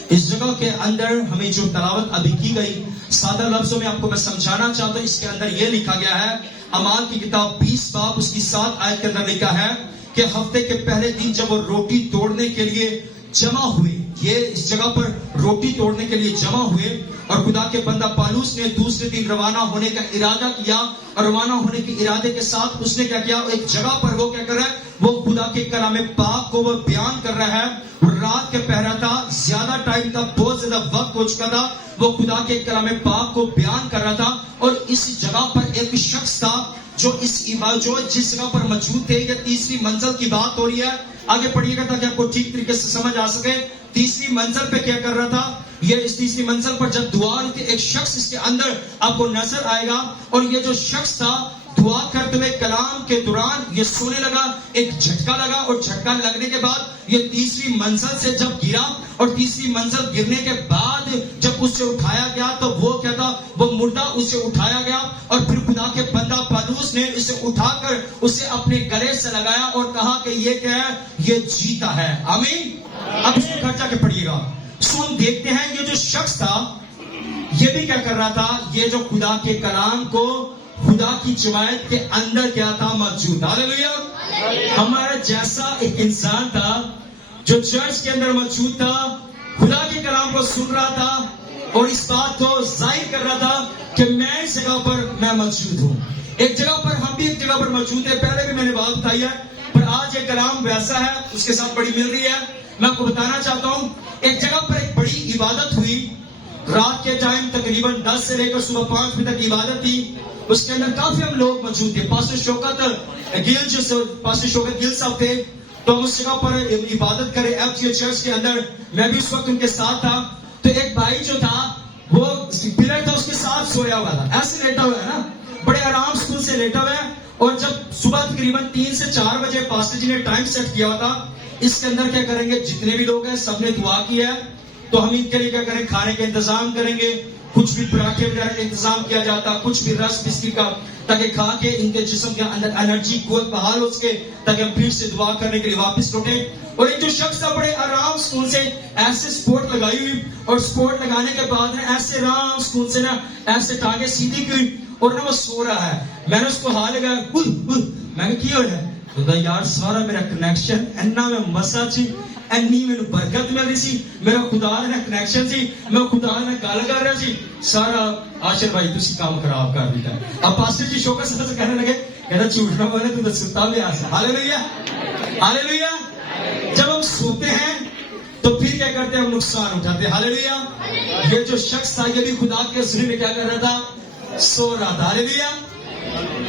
اس جگہ کے اندر ہمیں جو تلاوت ابھی کی گئی، سادہ لفظوں میں آپ کو میں سمجھانا چاہتا ہوں. اس کے اندر یہ لکھا گیا ہے، اعمال کی کتاب 20 باب اس کی 7 آیت کے اندر لکھا ہے کہ ہفتے کے پہلے دن جب وہ روٹی توڑنے کے لیے جمع ہوئے، یہ اس جگہ پر روٹی توڑنے کے لیے جمع ہوئے، اور خدا کے بندہ پالوس نے دوسرے دن روانہ ہونے کا ارادہ کیا، اور روانہ ہونے کے ارادے کے ساتھ اس نے کیا کیا؟ ایک جگہ پر وہ کیا کر رہا ہے؟ وہ خدا کے کلام پاک کو وہ بیان کر رہا ہے. رات کے پہرا تھا، زیادہ ٹائم تھا، بہت زیادہ وقت ہو چکا تھا، وہ خدا کے کلام پاک کو بیان کر رہا تھا. اور اس جگہ پر ایک شخص تھا جو جس جگہ پر موجود تھے. یہ تیسری منزل کی بات ہو رہی ہے، آگے پڑھیے گا تاکہ آپ کو ٹھیک طریقے سے سمجھ آ سکے. تیسری منزل پہ کیا کر رہا تھا؟ یہ اس تیسری منزل پر جب دعا ہوئی تھی، ایک شخص اس کے اندر آپ کو نظر آئے گا، اور یہ جو شخص تھا دعا کرتے ہوئے کلام کے دوران یہ سونے لگا. ایک جھٹکا لگا، اور جھٹکا لگنے کے بعد یہ تیسری منزل سے جب گرا، اور تیسری منزل گرنے کے بعد جب اس سے اٹھایا گیا تو وہ کیا تھا؟ وہ مردہ اسے اٹھایا گیا، اور پھر خدا کے بندہ پالوس نے اسے اٹھا کر اسے اپنے گلے سے لگایا اور کہا کہ یہ کیا ہے؟ یہ جیتا ہے. آمین. اب اس کو گھر جا کے پڑھیے گا. سو ہم دیکھتے ہیں یہ جو شخص تھا یہ بھی کیا کر رہا تھا؟ یہ جو خدا کے کلام کو خدا کی جماعت کے اندر کیا تھا؟ موجود. ہاللیلویا. ہمارا جیسا ایک انسان تھا جو چرچ کے اندر موجود تھا، خدا کے کلام کو سن رہا تھا، اور اس بات کو ظاہر کر رہا تھا کہ میں اس جگہ پر میں موجود ہوں. ایک جگہ پر ہم بھی ایک جگہ پر موجود ہیں. پہلے بھی میں نے بات بتائی ہے، پر آج یہ کلام ویسا ہے، اس کے ساتھ بڑی مل رہی ہے. میں آپ کو بتانا چاہتا ہوں، ایک جگہ پر ایک بڑی عبادت ہوئی. رات کے ٹائم تقریباً 10 سے لے کر صبح 5 بجے تک عبادت تھی. اس کے اندر کافی ہم لوگ موجود تھے. پاسٹر شوکت گل صاحب تھے، تو ہم اس جگہ پر عبادت کرے ایف جی چرچ کے اندر. میں بھی اس وقت ان کے ساتھ تھا. تو ایک بھائی جو تھا وہ پلر تھا، اس کے ساتھ سویا ہوا تھا، ایسے لیٹا ہوا ہے نا، بڑے آرام سکون سے لیٹا ہوا ہے. اور جب صبح تقریباً 3 سے 4 بجے پاسٹر جی نے ٹائم سیٹ کیا ہوا تھا، اس کے اندر کیا کریں گے؟ جتنے بھی لوگ ہیں سب نے دعا کی ہے، تو ہم ان کے لیے کیا کریں؟ کھانے کا انتظام کریں گے. کچھ بھی پراٹھے وغیرہ کا انتظام کیا جاتا، کچھ بھی رس بسکٹ کا، تاکہ کھا کے ان کے جسم کے اندر انرجی قوت بحال ہو سکے، تاکہ ہم پھر سے دعا کرنے کے لیے واپس لوٹیں. اور ایک جو شخص تھا بڑے آرام سکون سے ایسے سپورٹ لگائی ہوئی، اور سپورٹ لگانے کے بعد نا ایسے آرام سکون سے نا ایسے ٹانگیں سیدھی کی، اور نا وہ سو رہا ہے. میں نے اس کو ہاتھ لگایا، میں نے کی ہو ہے خدا یار، سارا میرا کنیکشن اینا میں مسا چی، اینی میں برکت مل رہی سی، میرا خدا نے کنیکشن سی، میں خدا نے گل کر رہا سی. سارا آشر بھائی تسی کام خراب کر دیتا ہے. اب پاسٹر جی شوکت صاحب سے کہنے لگے، کہنا جھوٹ نہ بولے، تو ستا بھی آ سکتا. ہاللیلویا ہاللیلویا. جب ہم سوتے ہیں تو پھر کیا کرتے ہیں؟ ہم نقصان اٹھاتے ہیں. ہاللیلویا. یہ جو شخص تھا یہ بھی خدا کے حضور میں کیا کر رہا تھا؟ سو رہا تھا. ہاللیلویا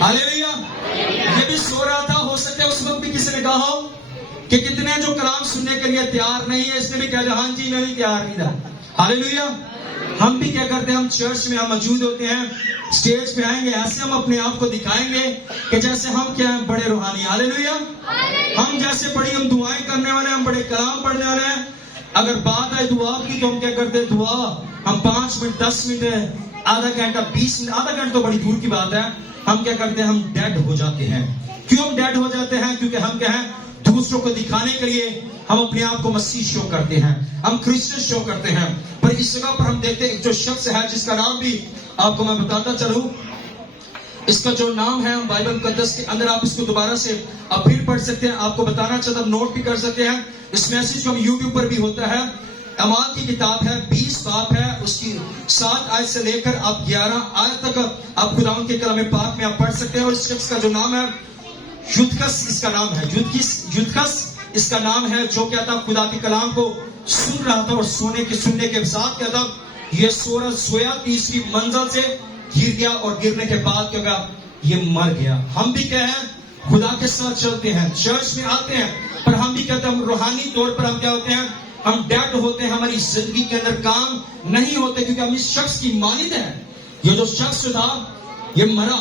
ہاللیلویا. یہ بھی سو رہا تھا. ہو سکتا ہے اس وقت بھی کسی نے کہا ہو کہ کتنے جو کلام سننے کے لیے تیار نہیں ہے، اس نے بھی کہا ہاں جی میں بھی تیار نہیں تھا. ہاللیلویا. ہم بھی کیا کرتے ہیں؟ ہم چرچ میں ہم موجود ہوتے ہیں، اسٹیج پہ آئیں گے، ایسے ہم اپنے آپ کو دکھائیں گے کہ جیسے ہم کیا ہیں؟ بڑے روحانی. ہاللیلویا. ہم جیسے بڑی ہم دعائیں کرنے والے ہیں، ہم بڑے کلام پڑھنے والے ہیں. اگر بات آئے دعا کی تو ہم کیا کرتے ہیں؟ دعا ہم 5 منٹ 10 منٹ آدھا گھنٹہ 20 منٹ، آدھا گھنٹہ تو بڑی دور کی بات ہے. ہم کیا کرتے ہیں؟ ہم ڈیڈ ہو جاتے ہیں. کیوں ہم ڈیڈ ہو جاتے ہیں؟ کیونکہ ہم کیا ہیں؟ دوسروں کو دکھانے کے لیے ہم اپنے آپ کو مسیح شو کرتے ہیں، ہم کرسچن شو کرتے ہیں. پر اس جگہ پر ہم دیکھتے ہیں ایک جو شخص ہے جس کا نام بھی آپ کو میں بتاتا چلوں. اس کا جو نام ہے بائبل مقدس کے اندر، آپ اس کو دوبارہ سے آپ پھر پڑھ سکتے ہیں. آپ کو بتانا چاہتا ہوں، نوٹ بھی کر سکتے ہیں. اس میسج کو ہم یوٹیوب پر بھی ہوتا ہے. اعمال کی کتاب ہے، 20 باب ہے، اس کی 7 آیت سے لے کر آپ 11 آیت تک آپ خداوند کے کلام پاک میں آپ پڑھ سکتے ہیں. اور اس شخص کا جو نام ہے یودکس، اس کا نام ہے یودکس اس کا نام ہے، جو کیا تھا؟ خدا کے کلام کو سن رہا تھا، اور سننے کے ساتھ کیا تھا؟ یہ سویا تیسری منزل سے گر گیا، اور گرنے کے بعد کیا کہا؟ یہ مر گیا. ہم بھی کیا ہیں؟ خدا کے ساتھ چلتے ہیں، چرچ میں آتے ہیں، پر ہم بھی کہتے ہیں روحانی طور پر ہم کیا ہوتے ہیں؟ ہم ڈیڈ ہوتے ہیں. ہماری زندگی کے اندر کام نہیں ہوتے، کیونکہ ہم اس شخص کی مانند ہیں. یہ جو شخص تھا یہ مرا.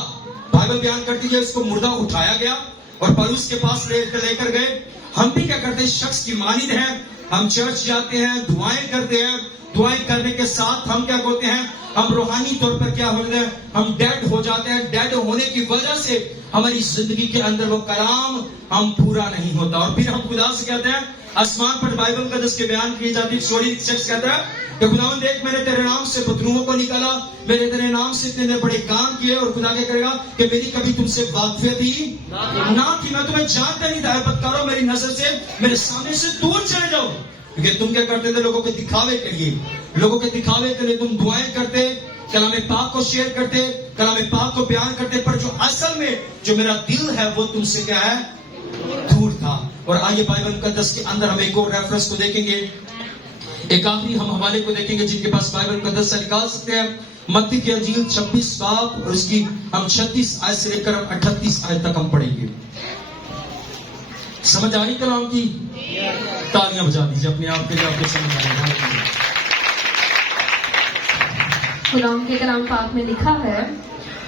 بائبل بیان کرتی ہے اس کو مردہ اٹھایا گیا اور پالوس کے پاس لے کر گئے. ہم بھی کیا کرتے ہیں؟ اس شخص کی مانند ہیں. ہم چرچ جاتے ہیں، دعائیں کرتے ہیں، दुआएं करने के साथ हम क्या होते हैं, हम रूहानी तौर पर क्या होते हैं, हम डेड हो जाते हैं। डेड होने की वजह से हमारी जिंदगी के अंदर वो कलाम हम पूरा नहीं होता। और फिर हम खुदा से कहते हैं, आसमान पर बाइबल का जिसके बयान की जाती है, छोड़ी शख्स कहता है कि खुदावंद देख, मैंने तेरे नाम से बदरूहों को निकाला, मेरे तेरे नाम से इतने बड़े काम किए, और खुदा क्या करेगा कि मेरी कभी तुमसे वाकफियत ही ना थी, मैं तुम्हें जानता नहीं था। बदकारो, मेरी नजर से, मेरे सामने से दूर चले जाओ। क्योंकि तुम क्या करते थे, लोगों के दिखावे के लिए, लोगों के दिखावे के लिए तुम दुआएं करते, कलाम पाक को शेयर करते, कलाम पाक को बयान करते, पर जो असल में जो मेरा दिल है वो तुमसे क्या है, दूर था। और आइए बाइबल मुकद्दस के अंदर हम एक और रेफरेंस को देखेंगे, एक आखिरी हम हवाले को देखेंगे जिनके पास बाइबल मुकद्दस से निकाल सकते हैं। मत्ती की अंजील 26 बाब और उसकी हम 36 आयत से लेकर 38 आयत तक हम पढ़ेंगे। समझ आ रही कलाम की? तालियां बजा दीजिए अपने आप के लिए, आपको समझ आ रही है। खुदाम के कलाम पाक में लिखा है,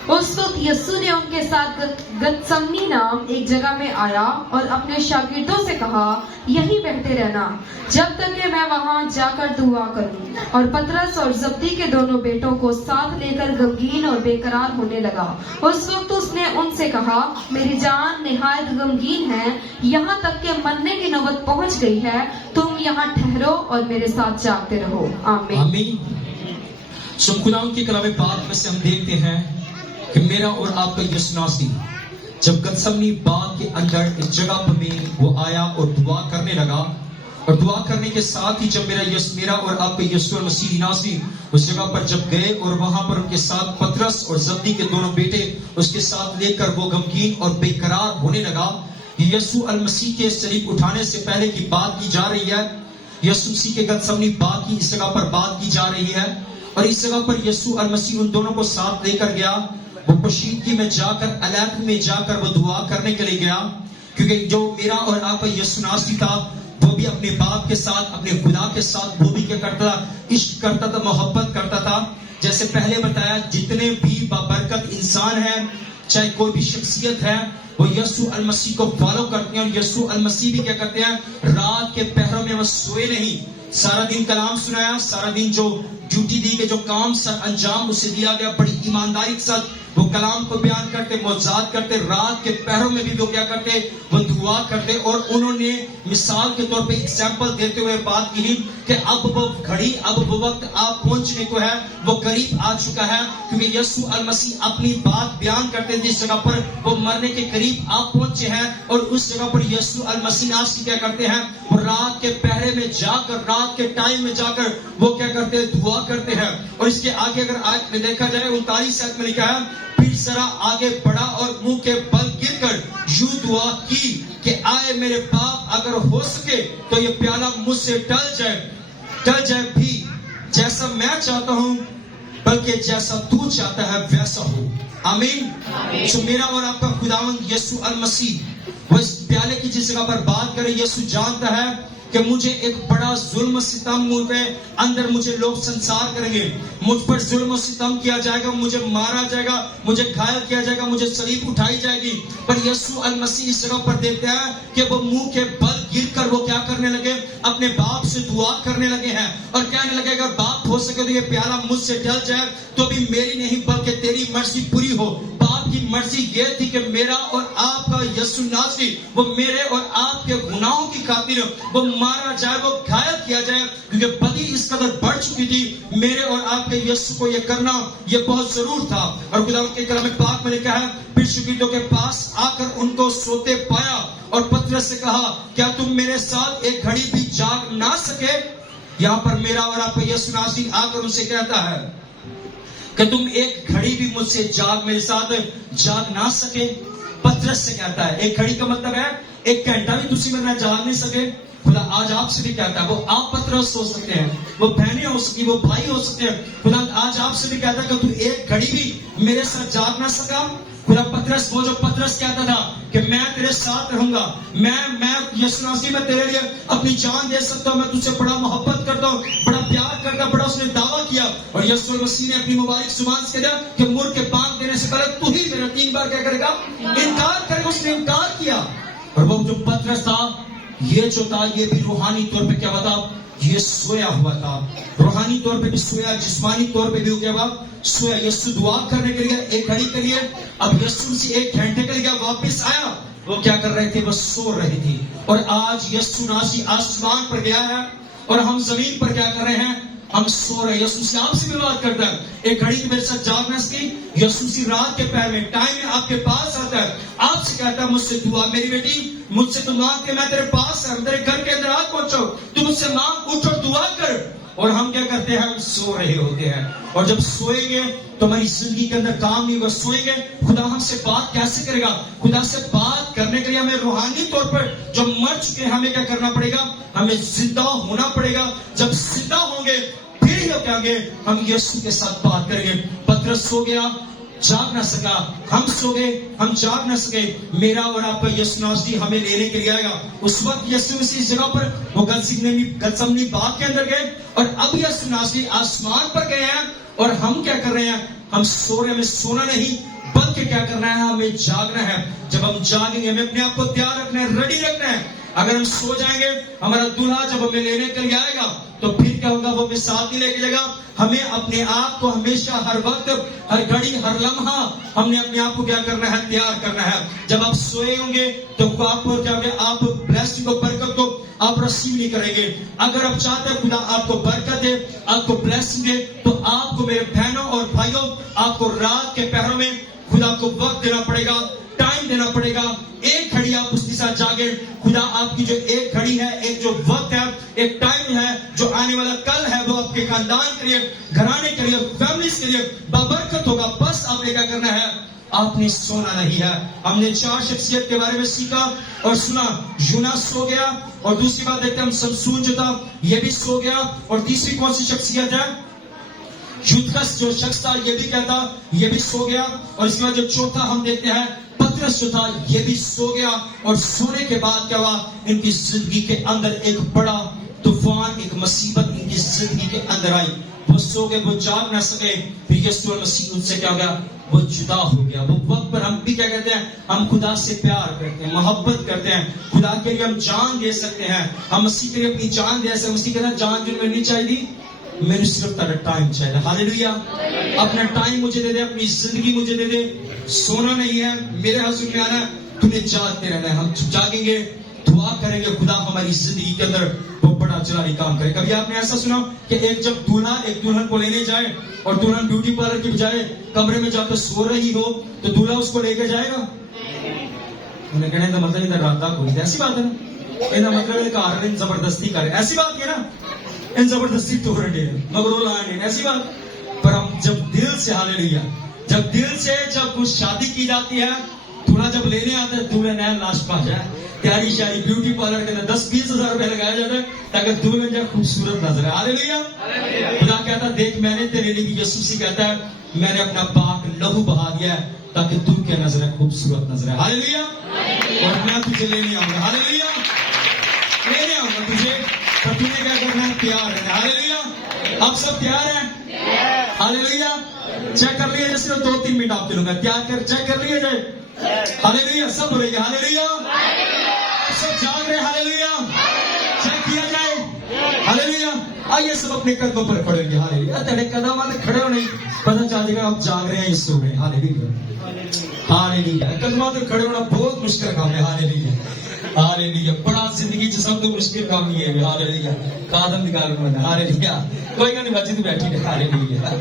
उस वक्त यीशु ने उनके साथ गतसमनी नाम एक जगह में आया और अपने शागिर्दों से कहा, यहीं बैठे रहना जब तक कि मैं वहां जाकर दुआ करूं। और पतरस और जब्दी के दोनों बेटों को साथ लेकर गमगीन और बेकरार होने लगा। उस वक्त उसने उनसे कहा, मेरी जान निहायत गमगीन है, यहाँ तक कि मरने की नौबत पहुंच गई है, तुम यहाँ ठहरो और मेरे साथ जागते रहो। आमीन। आमीन। खुदावंद की कलाम पाक में से हम देखते हैं कि मेरा और आपका यीशु नासरी जब गतसमनी बाग के अंदर एक जगह में वो आया और दुआ करने लगा, और दुआ करने के साथ ही जब मेरा और आपका यीशु मसीह नासरी उस जगह पर जब गए और वहां पर उनके साथ पतरस और जब्दी के दोनों बेटे उसके साथ लेकर वो गमगीन और बेकरार होने लगा। यीशु मसीह के शरीर उठाने से पहले की बात की जा रही है। यीशु मसीह के गतसमनी बाग की इस जगह पर बात की जा रही है, और इस जगह पर यीशु मसीह उन दोनों को साथ लेकर गया। वो पोशीदगी में जाकर, अलग में जाकर वो दुआ करने के लिए गया, क्योंकि जो मेरा और आपका यीशु नासरी था वो भी अपने बाप के साथ, अपने खुदा के साथ वो भी क्या करता था, इश्क करता था, मोहब्बत करता था। जैसे पहले बताया, जितने भी बाबरकत इंसान हैं, चाहे कोई भी शख्सियत है, वो यीशु मसीह को फॉलो करते हैं। और यीशु मसीह भी क्या करते हैं, रात के पहरों में वो सोए नहीं, सारा दिन कलाम सुनाया, सारा दिन जो ड्यूटी दी गई, जो काम सर अंजाम उसे दिया गया, बड़ी ईमानदारी के साथ वो कलाम को बयान करते, मौजूद करते। रात के पहरों में भी वो क्या करते, वो दुआ करते। और उन्होंने मिसाल के तौर पे एग्जाम्पल देते हुए बात की कि अब वो घड़ी, अब वो वक्त आप पहुंचने को है, वो करीब आ चुका है। क्योंकि यीशु मसीह अपनी बात बयान करते थे, जिस जगह पर वो मरने के करीब आप पहुंचे हैं, और उस जगह पर यीशु मसीह नासरी क्या करते हैं, वो रात के पहरे में जाकर, रात के टाइम में जाकर वो क्या करते हैं, दुआ करते हैं। और इसके आगे अगर आयत में देखा जाए 39 आयत में लिखा है, फिर जरा आगे बढ़ा और मुंह के बल गिरकर यूं दुआ की कि आए मेरे बाप, अगर हो सके तो ये प्याला मुझसे टल जाए भी, जैसा मैं चाहता हूं बल्कि जैसा तू चाहता है वैसा हो। आमीन। तो मेरा और आपका खुदावंद यीशु मसीह वो इस प्याले की जिस जगह पर बात करे, यीशु जानता है कि मुझे एक बड़ा जुल्म सितम के अंदर मुझे लोग संसार करेंगे, मुझ पर जुल्म सितम किया जाएगा, मुझे मारा जाएगा, मुझे घायल किया जाएगा, मुझे सलीब उठाई जाएगी। पर यीशु मसीह इस जगह पर देखता है कि वो मुंह के बल गिरकर वो क्या करने लगे, अपने बाप से दुआ करने लगे हैं, और कहने लगे, अगर बाप हो सके तो ये प्याला मुझसे टल जाए, तो भी मेरी नहीं बल्कि तेरी मर्जी पूरी हो। बाप की मर्जी ये थी कि मेरा और आपका यीशु नासरी वो मेरे और आपके गुनाहों की खातिर वो मारा जाए, वो घायल किया जाए, क्योंकि बदी इस कदर बढ़ चुकी थी। मेरे और आपके यीशु को ये करना ये बहुत जरूर था। और खुदा के कलाम पाक में लिखा है, फिर शागिर्दों के पास आकर उनको सोते पाया और पतरस से कहा, क्या तुम मेरे साथ एक घड़ी भी जाग ना सके? यहाँ पर मेरा और आपका यीशु नासरी आकर उनसे कहता है कि तुम एक घड़ी भी मुझसे मेरे साथ जाग ना सके। पतरस से कहता है, एक घड़ी का मतलब है एक घंटा भी तुसी मेरे जाग नहीं सके। खुदा आज आपसे भी कहता है, वो आप पतरस हो सकते हैं, वो बहनें हो सकती, वो भाई हो सकते हैं। खुदा आज आपसे भी कहता है कि तू एक घड़ी भी मेरे साथ जाग ना सका। खुदा पतरस, वो जो पतरस कहता था कि मैं तेरे साथ रहूंगा, मैं यीशु मसीह में तेरे लिए अपनी जान दे सकता हूं, मैं तुझसे बड़ा मोहब्बत करता हूं, बड़ा प्यार करता, बड़ा उसने दावा किया। और यीशु मसीह ने अपनी मुबारक जुबान से कहा कि मुर्ग के बांग देने से पहले तू ही मेरा 3 बार क्या करेगा, इनकार करेगा। उसने इनकार किया। और वो जो पतरस था, ये जो था, ये भी रूहानी तौर पे क्या बता, ये सोया हुआ था, रूहानी तौर पे भी सोया, जिस्मानी तौर पे भी हो गया वह सोया। यीशु दुआ करने के लिए एक घड़ी के लिए, अब यीशु से 1 घंटे के लिए वापस आया। वो क्या कर रहे थे? वो सो रहे थे। और आज यीशु नासी आसमान पर गया है और हम जमीन पर क्या कर रहे हैं? हम सो रहे हैं। यीशु से आपसे भी बात करता है, एक घड़ी के मेरे साथ जागना की। यीशु से रात के पहर में टाइम में आपके पास आता है, आपसे कहता है मुझसे दुआ, मेरी बेटी मुझसे तू मांग के मैं तेरे पास है, तेरे घर के अंदर आ पहुंचो, तू मुझसे मांग, उठ और दुआ कर। और हम क्या करते हैं? हम सो रहे होते हैं। और जब सोएंगे तो हमारी जिंदगी के अंदर काम नहीं होगा। सोएंगे, खुदा हमसे बात कैसे करेगा? खुदा से बात करने के लिए हमें रूहानी तौर पर जो मर चुके हैं, हमें क्या करना पड़ेगा? हमें जिंदा होना पड़ेगा। जब जिंदा होंगे फिर ही क्या होंगे? हम यीशु के साथ बात करेंगे। पतरस सो गया, जाग ना सका, हम सो गए, हम जाग ना सके। मेरा और आपका यीशु नासरी हमें लेने के लिए आएगा। उस वक्त यीशु इस जगह पर वो गतसमनी बाग के अंदर गए और अब यीशु नासरी आसमान पर गए हैं। और हम क्या कर रहे हैं? हम सो रहे हैं। हमें सोना नहीं बल्कि क्या करना है? हमें जागना है। जब हम जागेंगे हमें अपने आप को तैयार रखना है, रेडी रखना है। अगर हम सो जाएंगे, हमारा दूल्हा जब हमें लेने के लिए आएगा तो फिर क्या होगा? वो हमें साथ नहीं लेके जाएगा। हमें अपने आप को हमेशा, हर वक्त, हर घड़ी, हर लम्हा हमने अपने आप को क्या करना है? तैयार करना है। जब आप सोए होंगे तो आपको क्या होगा? आप ब्लेसिंग को, बरकत को आप रिसीव नहीं करेंगे। अगर आप चाहते हैं खुदा आपको बरकत दे, आपको ब्लेसिंग दे, तो आपको मेरे बहनों और भाइयों, आपको रात के पहरों में खुदा को वक्त देना पड़ेगा, टाइम देना पड़ेगा। एक घड़ी आप उसके साथ जागे। खुदा आपकी जो एक घड़ी है, एक जो वक्त है, एक टाइम है, जो आने वाला कल है, वो आपके खानदान के लिए, घराने के लिए, फैमिलीज के लिए बाबरकत होगा। बस आपने क्या करना है? आपने सोना नहीं है। हमने 4 शख्सियत के बारे में सीखा और सुना। यूना सो गया, और दूसरी बात देखते हैं हम समसून जो था ये भी सो गया। और तीसरी कौन सी शख्सियत है? यूदकस जो शख्स था ये भी क्या था? ये भी सो गया। और इसके बाद जो चौथा हम देखते हैं पतरस जो था ये भी सो गया। और सोने के बाद क्या हुआ? इनकी जिंदगी के अंदर एक बड़ा तूफान, एक मुसीबत इनकी जिंदगी के अंदर आई। वो सो गए, वो जाग ना सके। फिर यीशु मसीह उनसे क्या हो गया? वो जुदा हो गया। वो वक्त पर हम भी क्या कहते हैं? हम खुदा से प्यार करते हैं, मोहब्बत करते हैं। खुदा के लिए हम जान दे सकते हैं। हम मसीह के लिए अपनी जान दे सकते हैं। मसीह कहता है जान जो मिलनी चाहिए, मेरे सिर्फ तेरा टाइम चाहिए। हालेलुया। अपना टाइम मुझे दे दे, अपनी जिंदगी मुझे दे दे। सोना नहीं है, मेरे हुजूर में आना है, तुम्हें जागते रहना है। हम जागेंगे, दुआ करेंगे, खुदा हमारी जिंदगी के अंदर वो बड़ा जलाली काम करे। कभी आपने ऐसा सुना कि एक जब दूल्हा एक दुल्हन को लेने जाए और दुल्हन ब्यूटी पार्लर की बजाय कमरे में जाकर सो रही हो तो दूल्हा उसको लेके जाएगा? उन्हें कहने का मतलब इधर रात कोई, ऐसी बात है ना? इधर मतलब इन जबरदस्ती करे, ऐसी बात है ना? इन जबरदस्ती तोड़ दे मगर लाने, ऐसी बात। पर हम जब दिल से, हालेलुया, जब दिल से जब कुछ शादी की जाती है, दूल्हा जब लेने आता है, दूल्हे नया लाश पा जाए, तैयारी शादी, ब्यूटी पार्लर के अंदर 10-20 हजार रुपए लगाया जाता है ताकि दूल्हे जब खूबसूरत नजर है। हालेलुया। खुदा कहता देख मैंने तेरे लिए, यीशु से कहता है मैंने अपना पाक लहू बहा दिया है ताकि तू क्या नजर है? खूबसूरत नजर है। हालेलुया। और मैं तुझे लेने आऊंगा, हालेलुया, लेने आऊंगा तुझे। पर तुझे क्या करना है? तैयार है। हालेलुया। आप सब तैयार हैं? हालेलुया। चेक कर लिए जैसे 2-3 मिनट आपके लूंगा, तैयार कर, चेक कर लिए जाए। हालेलुया। सब बोलेंगे हालेलुया। सब जाग रहे, हालेलुया। चेक किया जाए, हालेलुया। आइए सब अपने कदमों पर खड़े होंगे, हालेलुया। तेरे कदम वाले खड़े हो नहीं, पता चल जाएगा आप जाग रहे हैं, इस सो रहे। Hallelujah, hallelujah. कदमों पर खड़े होना बहुत मुश्किल काम है। Hallelujah, hallelujah. बड़ा जिंदगी च सब तो मुश्किल काम ही है। हालेलुया। कादम निकाल, हालेलुया। कोई गल नहीं, बच्चे तो बैठी है। हालेलुया।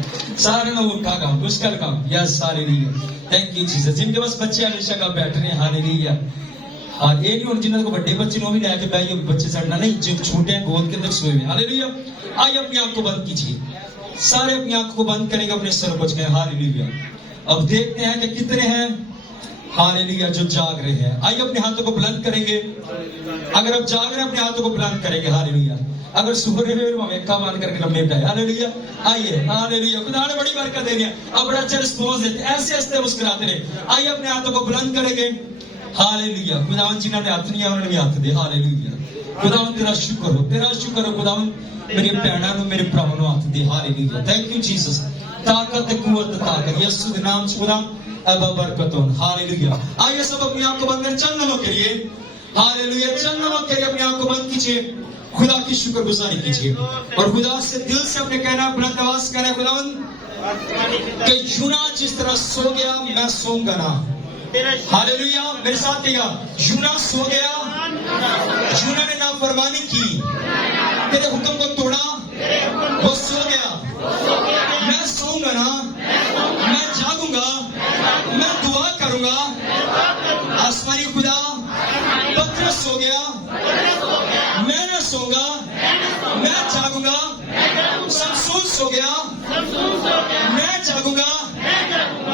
सारे ना उठा काम, मुश्किल काम। Yes, hallelujah. Thank you Jesus. जिनके पास बच्चे हमेशा का बैठ रहे हैं, हालेलुया। और ये नहीं होना जिन्होंने को बड़े बच्चे ने भी लाके बैठे, बच्चे सड़ना नहीं, जो छोटे हैं गोद के अंदर सोए हुए। हालेलुया। आइए अपनी आंख को बंद कीजिए, सारे अपनी आंख को बंद करेंगे, अपने सर बच गए। हालेलुया। अब देखते हैं कि कितने हैं, हालेलुया, जो जाग रहे हैं। आइए अपने हाथों को बुलंद करेंगे। अगर आप जाग रहे हैं अपने हाथों को बुलंद करेंगे। हालेलुया। अगर सुबह अक्का बंद करके लम्बे पे, हालेलुया। आइए, हालेलुया। खुदा ने बड़ी बरकत दे रही है। अब बड़ा अच्छा रिस्पॉन्स देते, ऐसे ऐसे मुस्कुराते रहे। आइए अपने हाथों को बुलंद करेंगे। हालेलुया। खुदावन जिन्होंने हाथ नहीं है उन्होंने भी हाथ दे। हालेलुया। खुदावन तेरा शुक्र हो, तेरा शुक्र हो खुदावन। मेरी भैणों को, मेरे भरावां को हाथ दे। हालेलुया। Thank you Jesus. ताकत कुव्वत ताकत यीशु के नाम से खुदा अब बरकत हो। हालेलुया। आइए सब अपनी आंख को बंद करें चंद मिनटों के लिए। हालेलुया। चंद मिनट के लिए अपनी आंख को बंद कीजिए। खुदा की शुक्रगुजारी कीजिए और खुदा से दिल से अपने कहना बुलंद आवाज से कहना खुदावंद कि यूना जिस तरह सो गया मैं सोऊंगा ना। हालेलुया, मेरे साथ कहिएगा यूना सो गया, यूना ने नाफरमानी की, तेरे हुक्म को तोड़ा, वो सो गया। मैं सोऊंगा ना, मैं जागूंगा, मैं दुआ करूंगा। आसमानी खुदा पत्थर सो गया, मैं न सोऊंगा, मैं जागूंगा। समसून सो गया, मैं जागूंगा,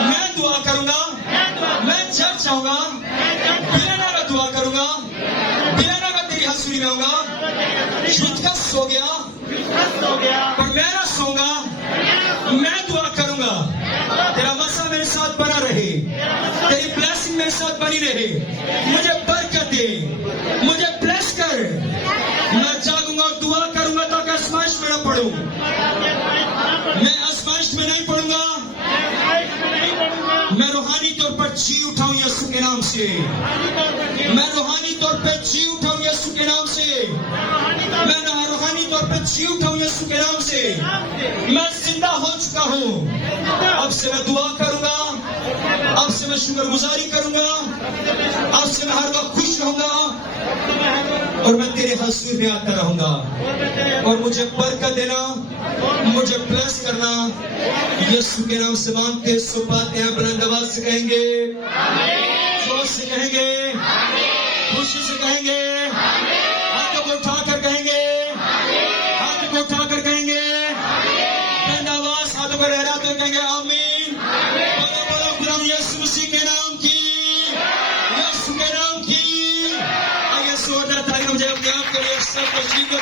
मैं दुआ करूंगा, मैं जग जाऊंगा, बिना का दुआ करूंगा, बिना का तेरी हंसुली में आऊंगा। युद्ध का सो गया पर मैं न सोऊंगा, मैं दुआ करूंगा। तेरा मसा मेरे साथ बना रहे, तेरी ब्लेसिंग मेरे साथ बनी रहे, मुझे बरकत दे, मुझे ब्लेस कर। मैं जागूंगा और दुआ करूंगा ताकि आजमाइश में न पड़ूं। मैं आजमाइश में नहीं पड़ूंगा, मैं रूहानी तौर पर जी उठाऊं यीशु के नाम से। मैं रूहानी तौर पर जी उठाऊं यीशु के नाम से। मैं रूहानी तौर पर जी उठाऊं यीशु के नाम से। मैं जिंदा हो चुका हूं, अब से मैं दुआ करूंगा, अब से मैं शुक्रगुजारी करूंगा, अब से मैं हर वक्त खुश रहूंगा और मैं तेरे हजूर में आता रहूंगा। और मुझे बरकत देना, मुझे ब्लेस करना, यीशु के नाम से मांगते सो पाते हैं। बुलंद आवाज से कहेंगे, जोश से कहेंगे, खुशी से कहेंगे, हाथों को उठाकर कहेंगे, हाथों को उठाकर कहेंगे, बुलंद आवाज हाथों को लहराते कहेंगे आमीन। बोलो बोलो गुलाम यीशु मसीह के नाम की, यीशु के नाम की। आइए जोरदार तालियां मुझे अपने आप के लिए सब को